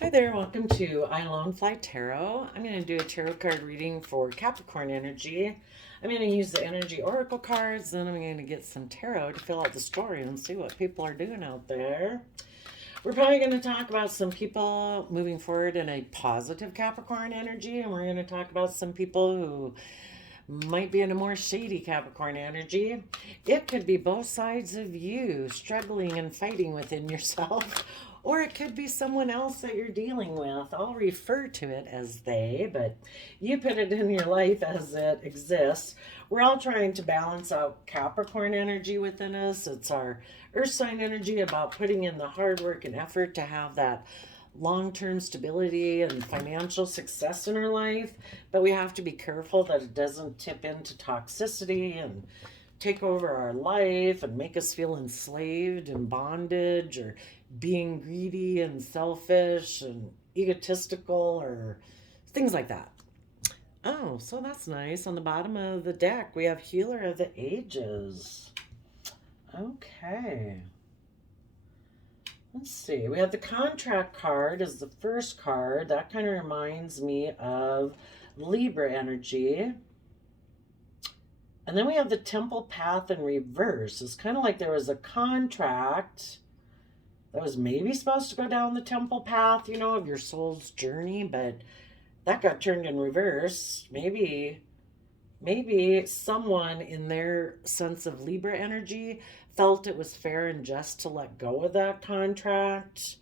Hi there, welcome to I Alone Fly Tarot. I'm going to do a tarot card reading for Capricorn energy. I'm going to use the energy oracle cards, then I'm going to get some tarot to fill out the story and see what people are doing out there. We're probably going to talk about some people moving forward in a positive Capricorn energy, and we're going to talk about some people who might be in a more shady Capricorn energy. It could be both sides of you struggling and fighting within yourself, or it could be someone else that you're dealing with. I'll refer to it as they, but you put it in your life as it exists. We're all trying to balance out Capricorn energy within us. It's our earth sign energy about putting in the hard work and effort to have that long-term stability and financial success in our life, but we have to be careful that it doesn't tip into toxicity and take over our life and make us feel enslaved and bondage, or being greedy and selfish and egotistical or things like that. Oh, so that's nice. On the bottom of the deck, we have Healer of the Ages. Okay. Let's see. We have the contract card as the first card. That kind of reminds me of Libra energy. And then we have the Temple Path in reverse. It's kind of like there was a contract that was maybe supposed to go down the Temple Path, of your soul's journey, but that got turned in reverse. Maybe someone in their sense of Libra energy felt it was fair and just to let go of that contract.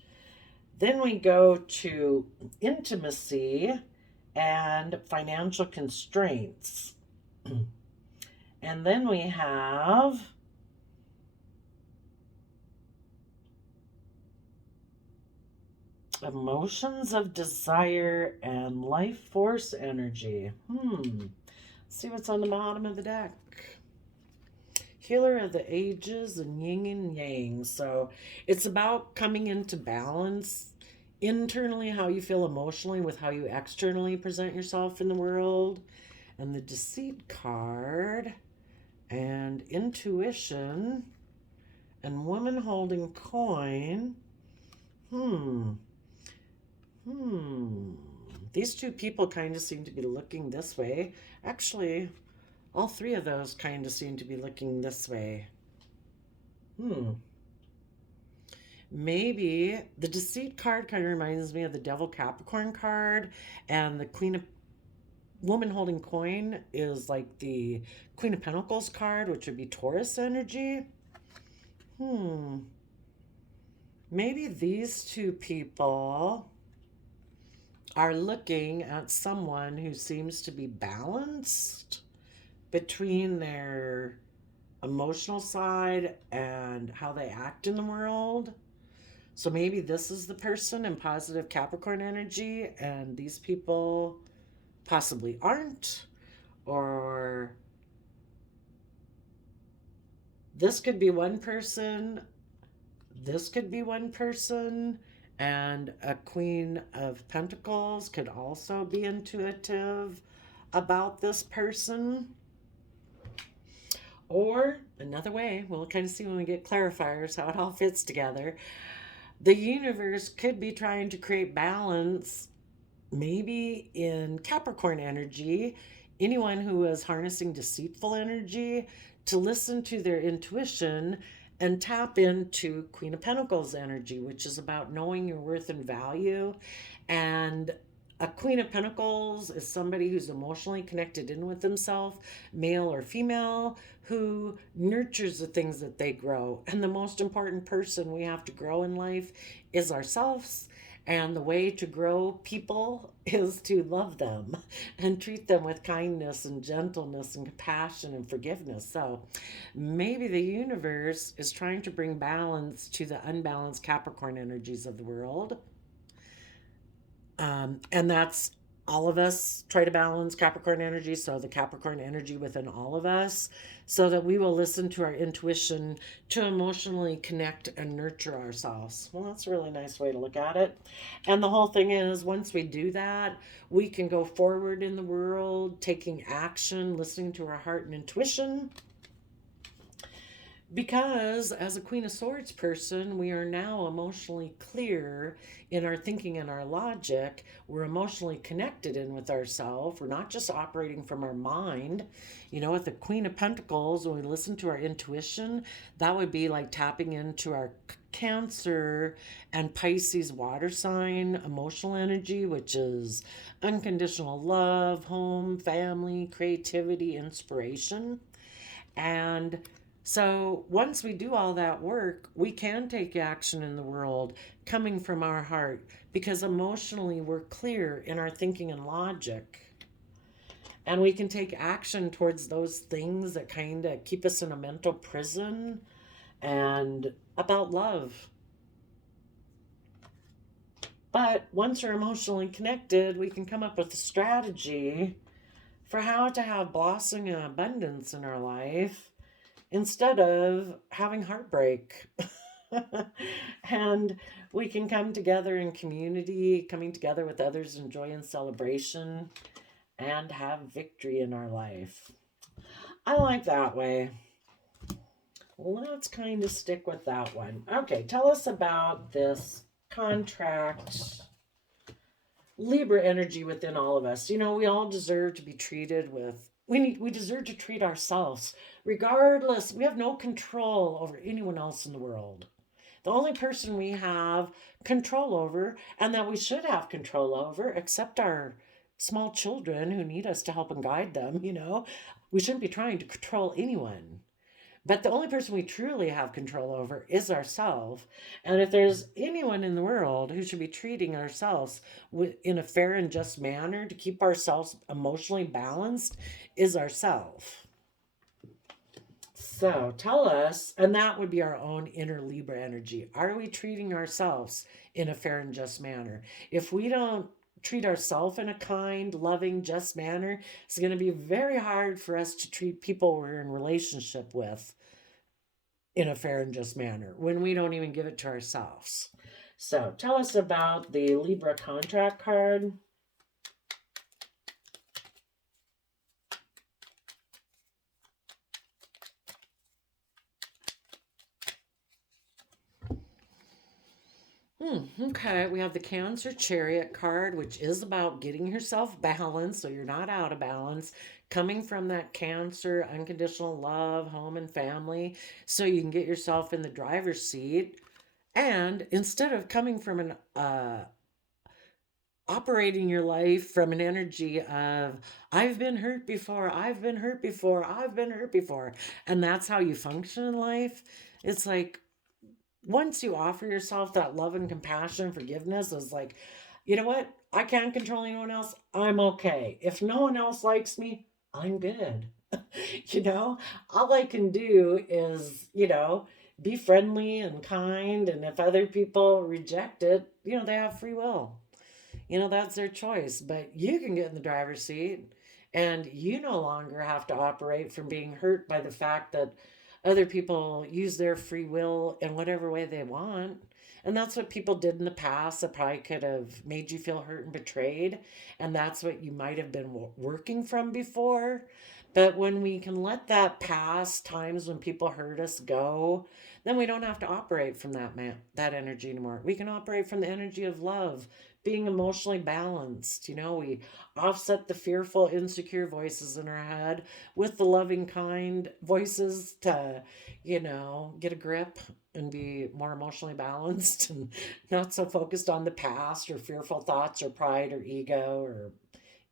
Then we go to intimacy and financial constraints. And then we have emotions of desire and life force energy. Let's see what's on the bottom of the deck. Healer of the Ages and yin and yang. So it's about coming into balance internally, how you feel emotionally with how you externally present yourself in the world. And the Deceit card and intuition and woman holding coin. These two people kind of seem to be looking this way. Actually, all three of those kind of seem to be looking this way. Maybe the Deceit card kind of reminds me of the Devil Capricorn card, and the Queen of Woman holding coin is like the Queen of Pentacles card, which would be Taurus energy. Maybe these two people are looking at someone who seems to be balanced between their emotional side and how they act in the world. So maybe this is the person in positive Capricorn energy, and these people possibly aren't. Or this could be one person, this could be one person, and a Queen of Pentacles could also be intuitive about this person. Or another way, we'll kind of see when we get clarifiers how it all fits together. The universe could be trying to create balance, maybe in Capricorn energy, anyone who is harnessing deceitful energy to listen to their intuition and tap into Queen of Pentacles energy, which is about knowing your worth and value. And a Queen of Pentacles is somebody who's emotionally connected in with themselves, male or female, who nurtures the things that they grow. And the most important person we have to grow in life is ourselves. And the way to grow people is to love them and treat them with kindness and gentleness and compassion and forgiveness. So maybe the universe is trying to bring balance to the unbalanced Capricorn energies of the world. And that's all of us try to balance Capricorn energy. So the Capricorn energy within all of us, so that we will listen to our intuition to emotionally connect and nurture ourselves. Well, that's a really nice way to look at it. And the whole thing is, once we do that, we can go forward in the world, taking action, listening to our heart and intuition. Because as a Queen of Swords person, we are now emotionally clear in our thinking and our logic. We're emotionally connected in with ourselves. We're not just operating from our mind. You know, with the Queen of Pentacles, when we listen to our intuition, that would be like tapping into our Cancer and Pisces water sign emotional energy, which is unconditional love, home, family, creativity, inspiration. And so once we do all that work, we can take action in the world coming from our heart because emotionally we're clear in our thinking and logic. And we can take action towards those things that kind of keep us in a mental prison and about love. But once we're emotionally connected, we can come up with a strategy for how to have blossoming and abundance in our life instead of having heartbreak. And we can come together in community, coming together with others in joy and celebration, and have victory in our life. I like that way. Let's kind of stick with that one. Okay, tell us about this contract Libra energy within all of us. You know, we all deserve to be treated with we deserve to treat ourselves regardless. We have no control over anyone else in the world. The only person we have control over and that we should have control over, except our small children who need us to help and guide them, you know, we shouldn't be trying to control anyone. But the only person we truly have control over is ourselves. And if there's anyone in the world who should be treating ourselves in a fair and just manner to keep ourselves emotionally balanced, is ourselves. So tell us, and that would be our own inner Libra energy. Are we treating ourselves in a fair and just manner? If we don't treat ourselves in a kind, loving, just manner, it's going to be very hard for us to treat people we're in relationship with in a fair and just manner when we don't even give it to ourselves. So tell us about the Libra contract card. Okay, we have the Cancer Chariot card, which is about getting yourself balanced so you're not out of balance, coming from that Cancer, unconditional love, home, and family, so you can get yourself in the driver's seat. And instead of coming from an operating your life from an energy of, I've been hurt before, I've been hurt before, I've been hurt before, and that's how you function in life, it's like, once you offer yourself that love and compassion, forgiveness is like, you know what? I can't control anyone else. I'm okay. If no one else likes me, I'm good. You know, all I can do is, you know, be friendly and kind. And if other people reject it, you know, they have free will. You know, that's their choice. But you can get in the driver's seat and you no longer have to operate from being hurt by the fact that other people use their free will in whatever way they want. And that's what people did in the past that probably could have made you feel hurt and betrayed. And that's what you might have been working from before. But when we can let that past times when people hurt us go, then we don't have to operate from that energy anymore. We can operate from the energy of love, being emotionally balanced. You know, we offset the fearful, insecure voices in our head with the loving, kind voices to, you know, get a grip and be more emotionally balanced and not so focused on the past or fearful thoughts or pride or ego or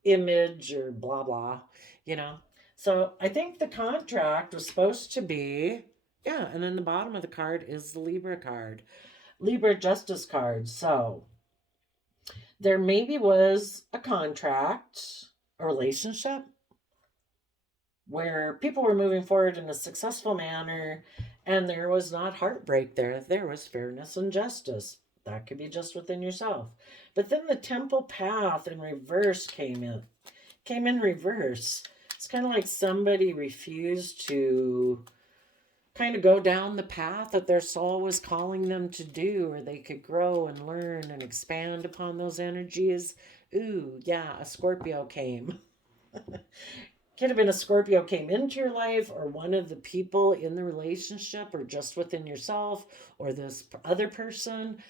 image or blah, blah, you know. So I think the contract was supposed to be, yeah, and then the bottom of the card is the Libra card, Libra Justice card. So there maybe was a contract, a relationship where people were moving forward in a successful manner and there was not heartbreak there was fairness and justice. That could be just within yourself. But then the temple path in reverse came in reverse. It's kind of like somebody refused to kind of go down the path that their soul was calling them to do, or they could grow and learn and expand upon those energies. Ooh, yeah, a Scorpio came. Could have been a Scorpio came into your life, or one of the people in the relationship, or just within yourself, or this other person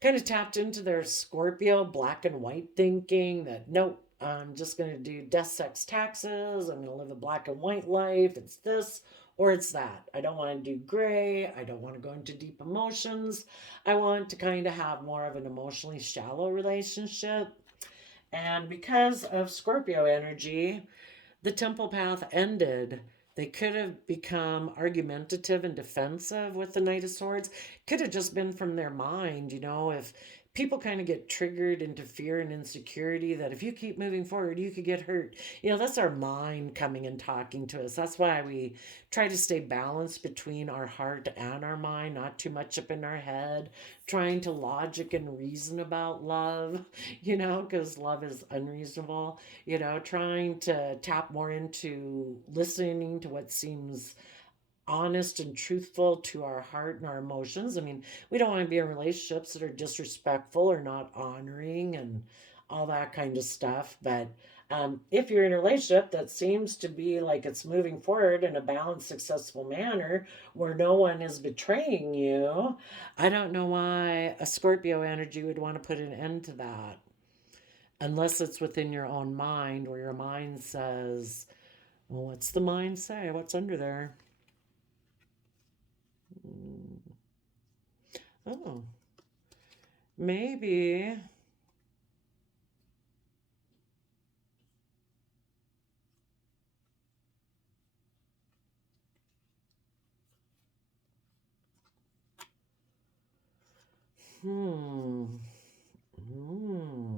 kind of tapped into their Scorpio black and white thinking that, nope, I'm just going to do death, sex, taxes. I'm going to live a black and white life. It's this or it's that. I don't want to do gray. I don't want to go into deep emotions. I want to kind of have more of an emotionally shallow relationship. And because of Scorpio energy, the temple path ended. They could have become argumentative and defensive with the Knight of Swords. Could have just been from their mind, if people kind of get triggered into fear and insecurity that if you keep moving forward, you could get hurt. That's our mind coming and talking to us. That's why we try to stay balanced between our heart and our mind, not too much up in our head, trying to logic and reason about love, because love is unreasonable, trying to tap more into listening to what seems honest and truthful to our heart and our emotions. I mean, we don't want to be in relationships that are disrespectful or not honoring and all that kind of stuff. But if you're in a relationship that seems to be like it's moving forward in a balanced, successful manner where no one is betraying you, I don't know why a Scorpio energy would want to put an end to that. Unless it's within your own mind, where your mind says, well, what's the mind say? What's under there? Oh, maybe. Hmm. Hmm.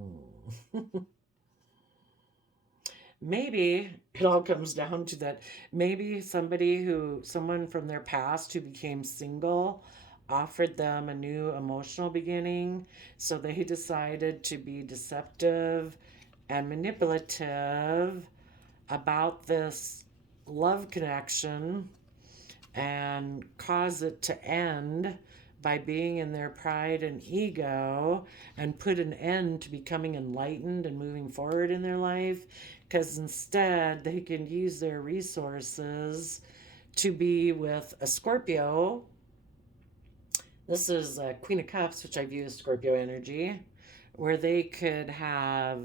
Maybe it all comes down to that. Maybe someone from their past who became single offered them a new emotional beginning. So they decided to be deceptive and manipulative about this love connection and cause it to end by being in their pride and ego, and put an end to becoming enlightened and moving forward in their life, because instead they can use their resources to be with a Scorpio. This is a Queen of Cups, which I view as Scorpio energy, where they could have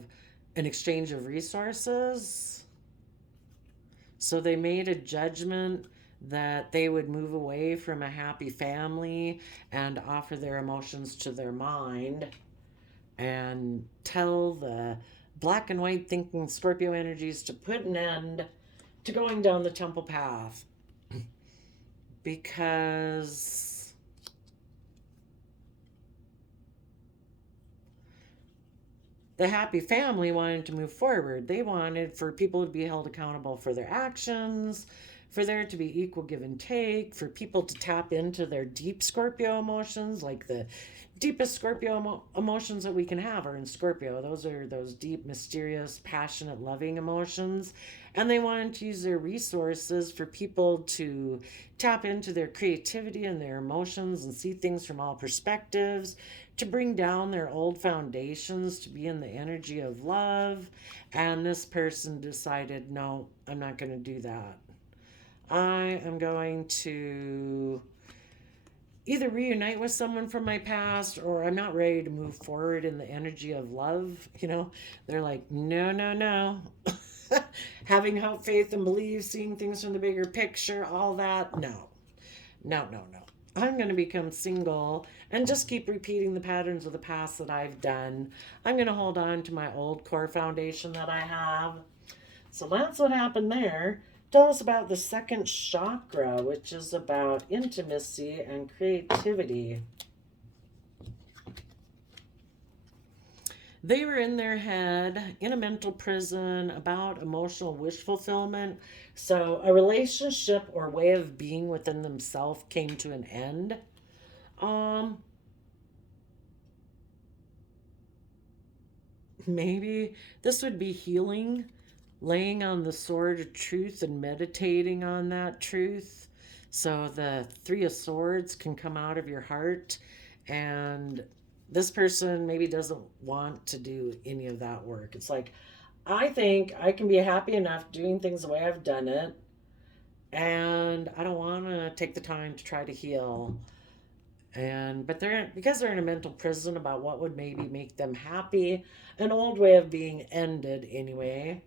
an exchange of resources. So they made a judgment that they would move away from a happy family and offer their emotions to their mind and tell the black and white thinking Scorpio energies to put an end to going down the temple path. Because the happy family wanted to move forward. They wanted for people to be held accountable for their actions, for there to be equal give and take, for people to tap into their deep Scorpio emotions. Like the deepest Scorpio emotions that we can have are in Scorpio. Those are those deep, mysterious, passionate, loving emotions. And they wanted to use their resources for people to tap into their creativity and their emotions and see things from all perspectives, to bring down their old foundations, to be in the energy of love. And this person decided, no, I'm not going to do that. I am going to either reunite with someone from my past, or I'm not ready to move forward in the energy of love. They're like, no, no, no. Having hope, faith, and belief, seeing things from the bigger picture, all that. No, no, no, no. I'm going to become single and just keep repeating the patterns of the past that I've done. I'm going to hold on to my old core foundation that I have. So that's what happened there. Tell us about the second chakra, which is about intimacy and creativity. They were in their head, in a mental prison, about emotional wish fulfillment. So a relationship or way of being within themselves came to an end. Um, Maybe this would be healing, laying on the sword of truth and meditating on that truth. So the Three of Swords can come out of your heart, and this person maybe doesn't want to do any of that work. It's like, I think I can be happy enough doing things the way I've done it, and I don't want to take the time to try to heal. And but they're because they're in a mental prison about what would maybe make them happy, an old way of being ended anyway.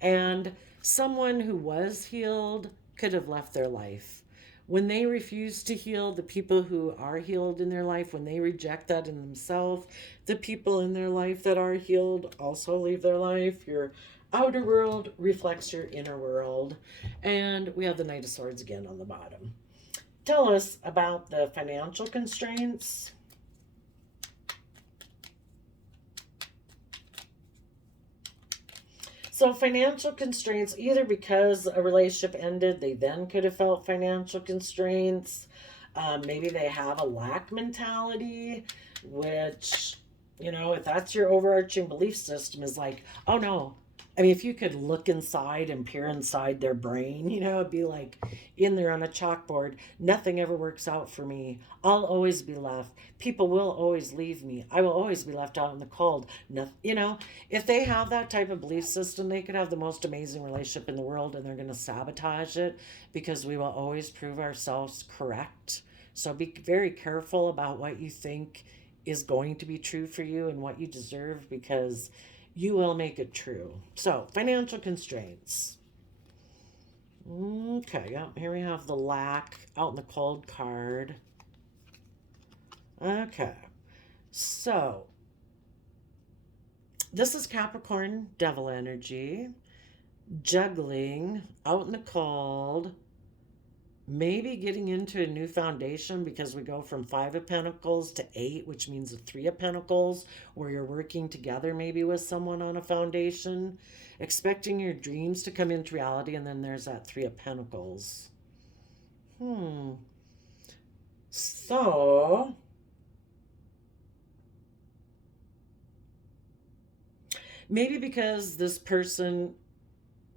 And someone who was healed could have left their life. When they refuse to heal, the people who are healed in their life, when they reject that in themselves, the people in their life that are healed also leave their life. Your outer world reflects your inner world. And we have the Knight of Swords again on the bottom. Tell us about the financial constraints. So financial constraints, either because a relationship ended, they then could have felt financial constraints. Maybe they have a lack mentality, which, if that's your overarching belief system, is like, oh no. I mean, if you could look inside and peer inside their brain, it'd be like in there on a chalkboard, nothing ever works out for me. I'll always be left. People will always leave me. I will always be left out in the cold. If they have that type of belief system, they could have the most amazing relationship in the world, and they're going to sabotage it because we will always prove ourselves correct. So be very careful about what you think is going to be true for you and what you deserve, because you will make it true. So, financial constraints. Okay, yeah, here we have the lack out in the cold card. Okay, so this is Capricorn devil energy, juggling out in the cold, maybe getting into a new foundation, because we go from 5 of Pentacles to 8, which means a 3 of Pentacles, where you're working together maybe with someone on a foundation, expecting your dreams to come into reality, and then there's that 3 of Pentacles. So maybe because this person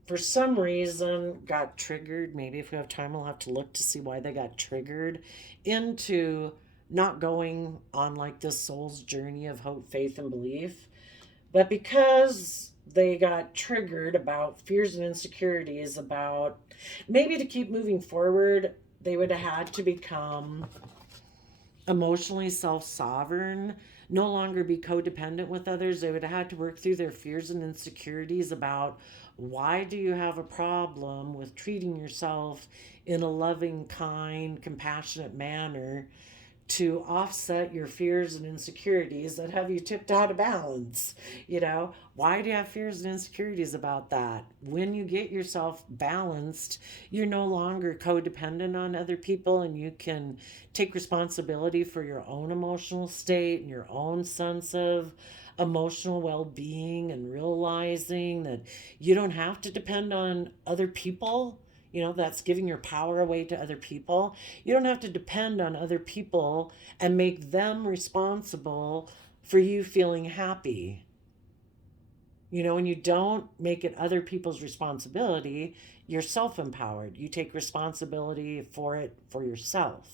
for some reason got triggered, maybe if we have time we'll have to look to see why they got triggered into not going on like this soul's journey of hope, faith, and belief. But because they got triggered about fears and insecurities, about maybe to keep moving forward, they would have had to become emotionally self-sovereign, no longer be codependent with others. They would have had to work through their fears and insecurities about, why do you have a problem with treating yourself in a loving, kind, compassionate manner to offset your fears and insecurities that have you tipped out of balance? Why do you have fears and insecurities about that? When you get yourself balanced, you're no longer codependent on other people, and you can take responsibility for your own emotional state and your own sense of emotional well-being, and realizing that you don't have to depend on other people. That's giving your power away to other people. You don't have to depend on other people and make them responsible for you feeling happy. When you don't make it other people's responsibility, you're self-empowered. You take responsibility for it for yourself.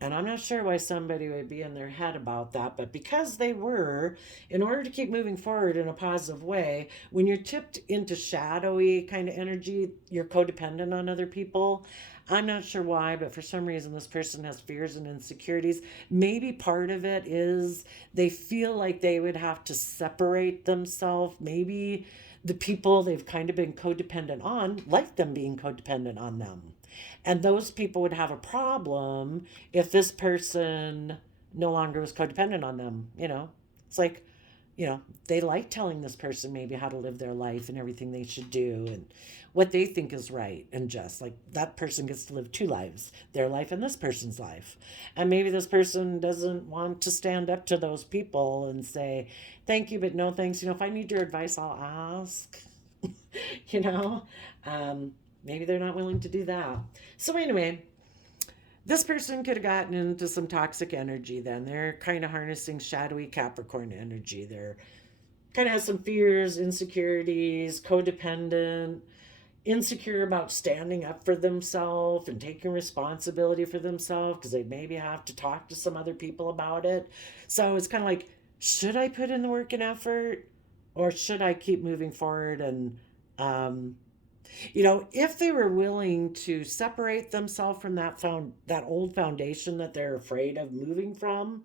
And I'm not sure why somebody would be in their head about that, but because they were, in order to keep moving forward in a positive way, when you're tipped into shadowy kind of energy, you're codependent on other people. I'm not sure why, but for some reason this person has fears and insecurities. Maybe part of it is they feel like they would have to separate themselves. Maybe the people they've kind of been codependent on like them being codependent on them. And those people would have a problem if this person no longer was codependent on them. It's like, they like telling this person maybe how to live their life and everything they should do and what they think is right and just. Like, that person gets to live 2 lives, their life and this person's life. And maybe this person doesn't want to stand up to those people and say, thank you, but no thanks. If I need your advice, I'll ask. Maybe they're not willing to do that. So anyway, this person could have gotten into some toxic energy then. They're kind of harnessing shadowy Capricorn energy. They're kind of has some fears, insecurities, codependent, insecure about standing up for themselves and taking responsibility for themselves, because they maybe have to talk to some other people about it. So it's kind of like, should I put in the work and effort? or should I keep moving forward? And, if they were willing to separate themselves from that old foundation that they're afraid of moving from,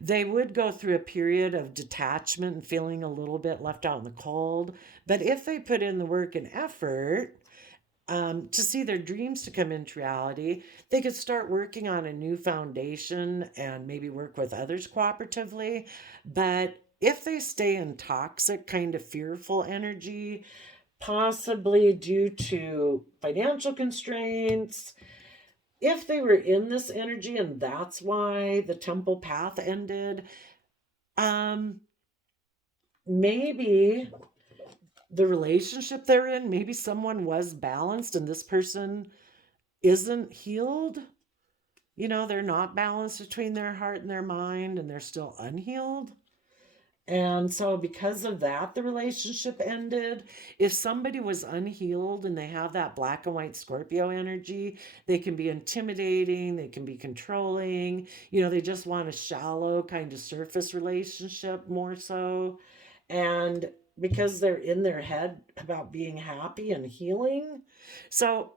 they would go through a period of detachment and feeling a little bit left out in the cold. But if they put in the work and effort, to see their dreams to come into reality, they could start working on a new foundation and maybe work with others cooperatively. But if they stay in toxic, kind of fearful energy, possibly due to financial constraints, if they were in this energy and that's why the temple path ended, um, maybe the relationship they're in, maybe someone was balanced and this person isn't healed. They're not balanced between their heart and their mind and they're still unhealed. And so, because of that, the relationship ended. If somebody was unhealed and they have that black and white Scorpio energy, they can be intimidating, they can be controlling. They just want a shallow, kind of surface relationship more so. And because they're in their head about being happy and healing. So,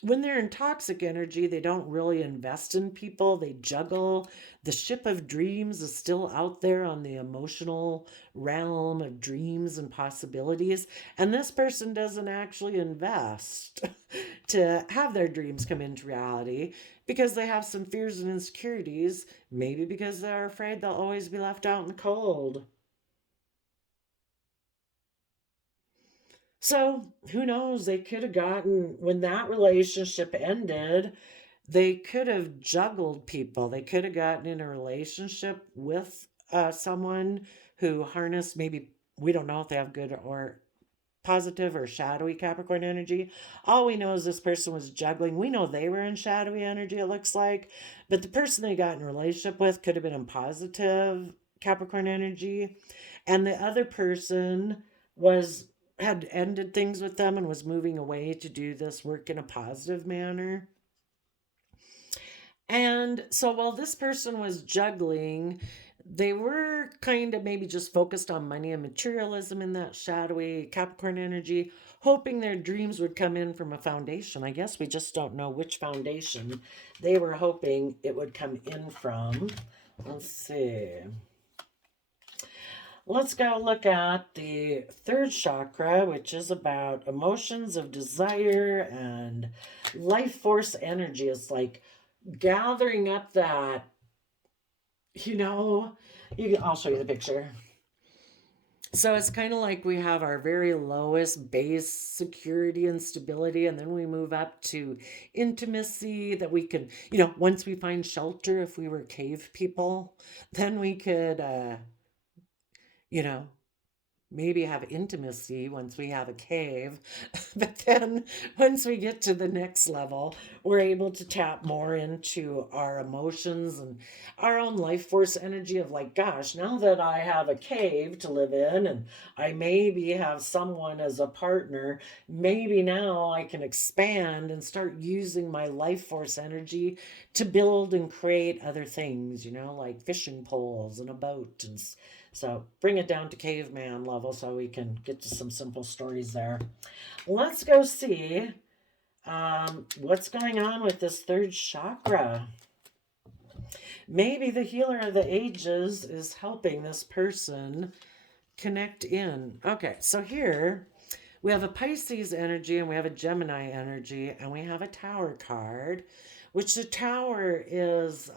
when they're in toxic energy, they don't really invest in people. They juggle. The ship of dreams is still out there on the emotional realm of dreams and possibilities. And this person doesn't actually invest to have their dreams come into reality because they have some fears and insecurities, maybe because they're afraid they'll always be left out in the cold. So who knows? They could have gotten, when that relationship ended, they could have juggled people. They could have gotten in a relationship with someone who harnessed, maybe, we don't know if they have good or positive or shadowy Capricorn energy. All we know is this person was juggling. We know they were in shadowy energy, it looks like, but the person they got in a relationship with could have been in positive Capricorn energy. And the other person was had ended things with them and was moving away to do this work in a positive manner. And so while this person was juggling, they were kind of maybe just focused on money and materialism in that shadowy Capricorn energy, hoping their dreams would come in from a foundation. I guess we just don't know which foundation they were hoping it would come in from. Let's see. Let's go look at the third chakra, which is about emotions of desire and life force energy. It's like gathering up that, I'll show you the picture. So it's kind of like we have our very lowest base security and stability, and then we move up to intimacy that we can, once we find shelter, if we were cave people, then we could, you know, maybe have intimacy once we have a cave. But then once we get to the next level, we're able to tap more into our emotions and our own life force energy of like, gosh, now that I have a cave to live in and I maybe have someone as a partner, maybe now I can expand and start using my life force energy to build and create other things, like fishing poles and a boat and so bring it down to caveman level so we can get to some simple stories there. Let's go see what's going on with this third chakra. Maybe the healer of the ages is helping this person connect in. Okay, so here we have a Pisces energy and we have a Gemini energy and we have a Tower card, which the Tower is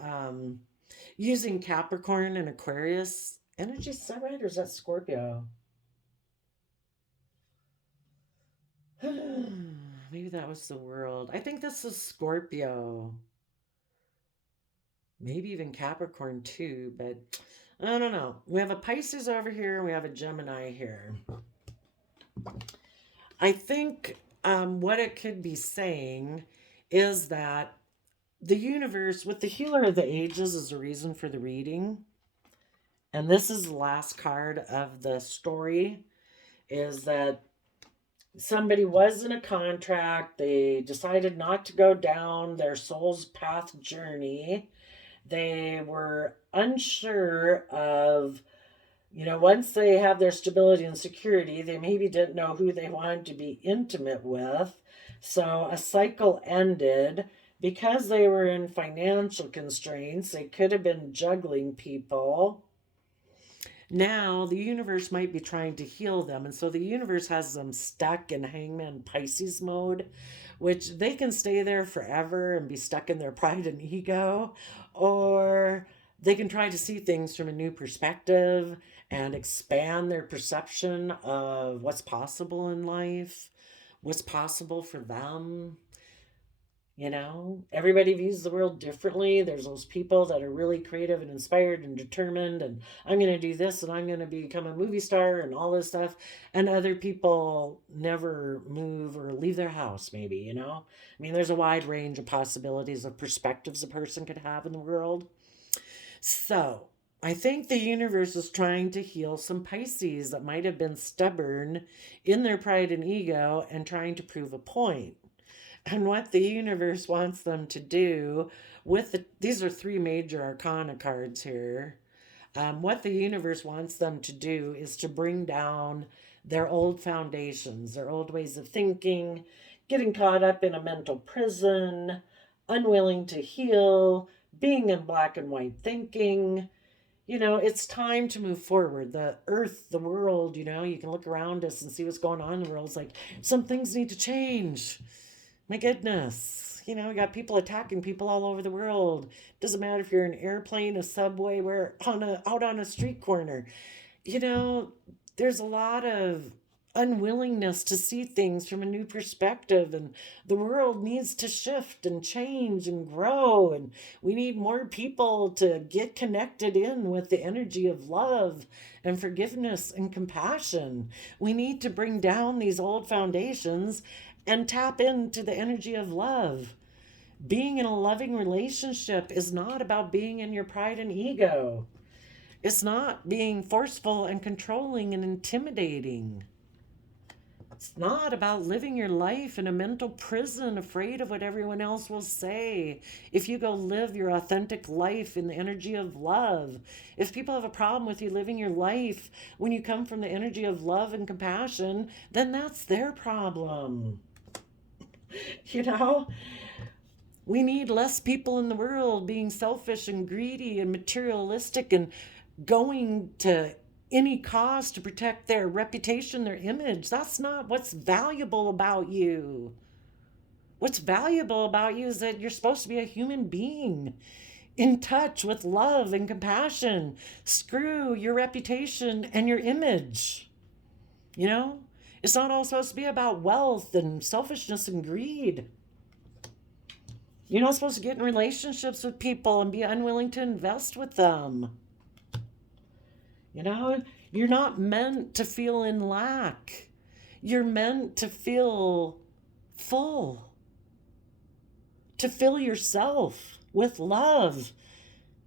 using Capricorn and Aquarius energy. Is that right, or is that Scorpio? Maybe that was the world. I think this is Scorpio. Maybe even Capricorn too, but I don't know. We have a Pisces over here and we have a Gemini here. I think what it could be saying is that the universe, with the healer of the ages, is a reason for the reading. And this is the last card of the story, is that somebody was in a contract. They decided not to go down their soul's path journey. They were unsure of Once they have their stability and security, they maybe didn't know who they wanted to be intimate with. So a cycle ended because they were in financial constraints. They could have been juggling people. Now the universe might be trying to heal them. And so the universe has them stuck in Hangman Pisces mode, which they can stay there forever and be stuck in their pride and ego, or they can try to see things from a new perspective and expand their perception of what's possible in life, what's possible for them. Everybody views the world differently. There's those people that are really creative and inspired and determined, and I'm going to do this and I'm going to become a movie star and all this stuff. And other people never move or leave their house, maybe. I mean, there's a wide range of possibilities of perspectives a person could have in the world. So, I think the universe is trying to heal some Pisces that might have been stubborn in their pride and ego and trying to prove a point. And what the universe wants them to do these are three major arcana cards here. What the universe wants them to do is to bring down their old foundations, their old ways of thinking, getting caught up in a mental prison, unwilling to heal, being in black and white thinking. It's time to move forward. The earth, the world, you can look around us and see what's going on in the world. It's like some things need to change. My goodness. We got people attacking people all over the world. Doesn't matter if you're in an airplane, a subway, out on a street corner. There's a lot of unwillingness to see things from a new perspective, and the world needs to shift and change and grow, and we need more people to get connected in with the energy of love and forgiveness and compassion. We need to bring down these old foundations and tap into the energy of love. Being in a loving relationship is not about being in your pride and ego. It's not being forceful and controlling and intimidating. It's not about living your life in a mental prison, afraid of what everyone else will say. If you go live your authentic life in the energy of love, if people have a problem with you living your life when you come from the energy of love and compassion, then that's their problem. We need less people in the world being selfish and greedy and materialistic and going to any cost to protect their reputation, their image. That's not what's valuable about you. What's valuable about you is that you're supposed to be a human being in touch with love and compassion. Screw your reputation and your image. It's not all supposed to be about wealth and selfishness and greed. You're not supposed to get in relationships with people and be unwilling to invest with them. You're not meant to feel in lack. You're meant to feel full, to fill yourself with love.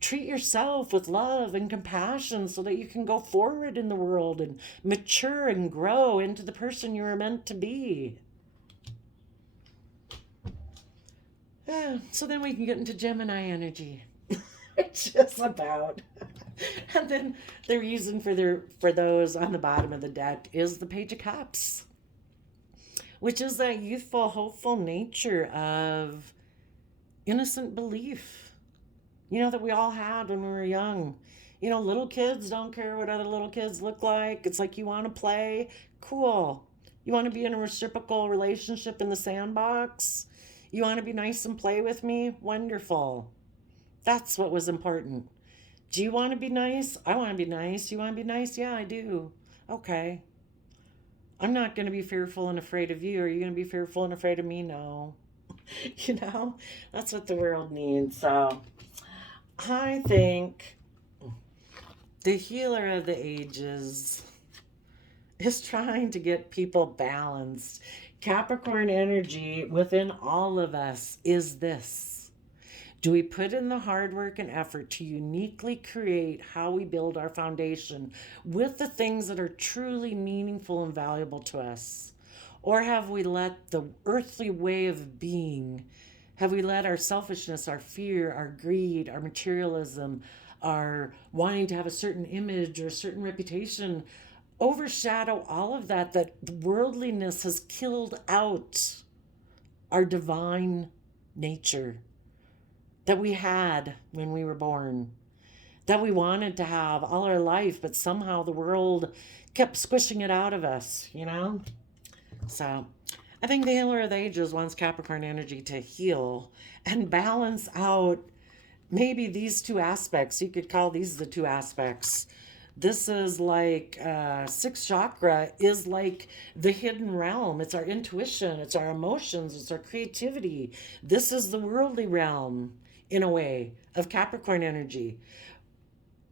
Treat yourself with love and compassion so that you can go forward in the world and mature and grow into the person you are meant to be. So then we can get into Gemini energy. Just about. And then the reason for those on the bottom of the deck is the Page of Cups, which is that youthful, hopeful nature of innocent belief, that we all had when we were young. Little kids don't care what other little kids look like. It's like, you want to play? Cool. You want to be in a reciprocal relationship in the sandbox? You want to be nice and play with me? Wonderful. That's what was important. Do you want to be nice? I want to be nice. You want to be nice? Yeah, I do. Okay. I'm not going to be fearful and afraid of you. Are you going to be fearful and afraid of me? No. That's what the world needs. So I think the healer of the ages is trying to get people balanced. Capricorn energy within all of us is this: do we put in the hard work and effort to uniquely create how we build our foundation with the things that are truly meaningful and valuable to us? Or have we let the earthly way of being, have we let our selfishness, our fear, our greed, our materialism, our wanting to have a certain image or a certain reputation overshadow all of that, that worldliness has killed out our divine nature that we had when we were born, that we wanted to have all our life, but somehow the world kept squishing it out of us, you know? So I think the Healer of the Ages wants Capricorn energy to heal and balance out maybe these two aspects. You could call these the two aspects. This is like sixth chakra is like the hidden realm. It's our intuition, it's our emotions, it's our creativity. This is the worldly realm, in a way, of Capricorn energy.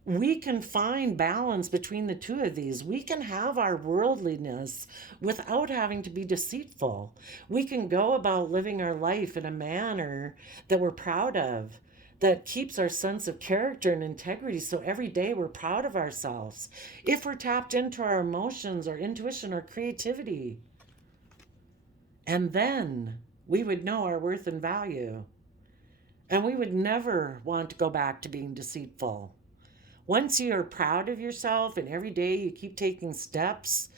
We can find balance between the two of these. We can have our worldliness without having to be deceitful. We can go about living our life in a manner that we're proud of, that keeps our sense of character and integrity. So every day we're proud of ourselves. If we're tapped into our emotions, our intuition, our creativity, and then we would know our worth and value. And we would never want to go back to being deceitful. Once you are proud of yourself and every day you keep taking steps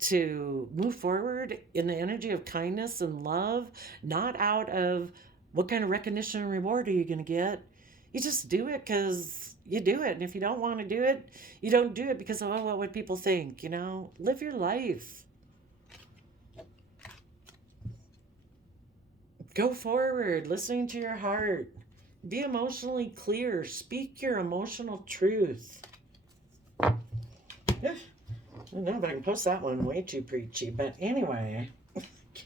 to move forward in the energy of kindness and love, not out of what kind of recognition and reward are you going to get. You just do it because you do it. And if you don't want to do it, you don't do it because, oh, what would people think? You know, live your life. Go forward, listening to your heart. Be emotionally clear. Speak your emotional truth. I don't know if I can post that one way too preachy, but anyway,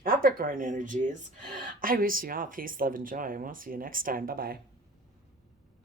Capricorn energies. I wish you all peace, love, and joy, and we'll see you next time. Bye-bye.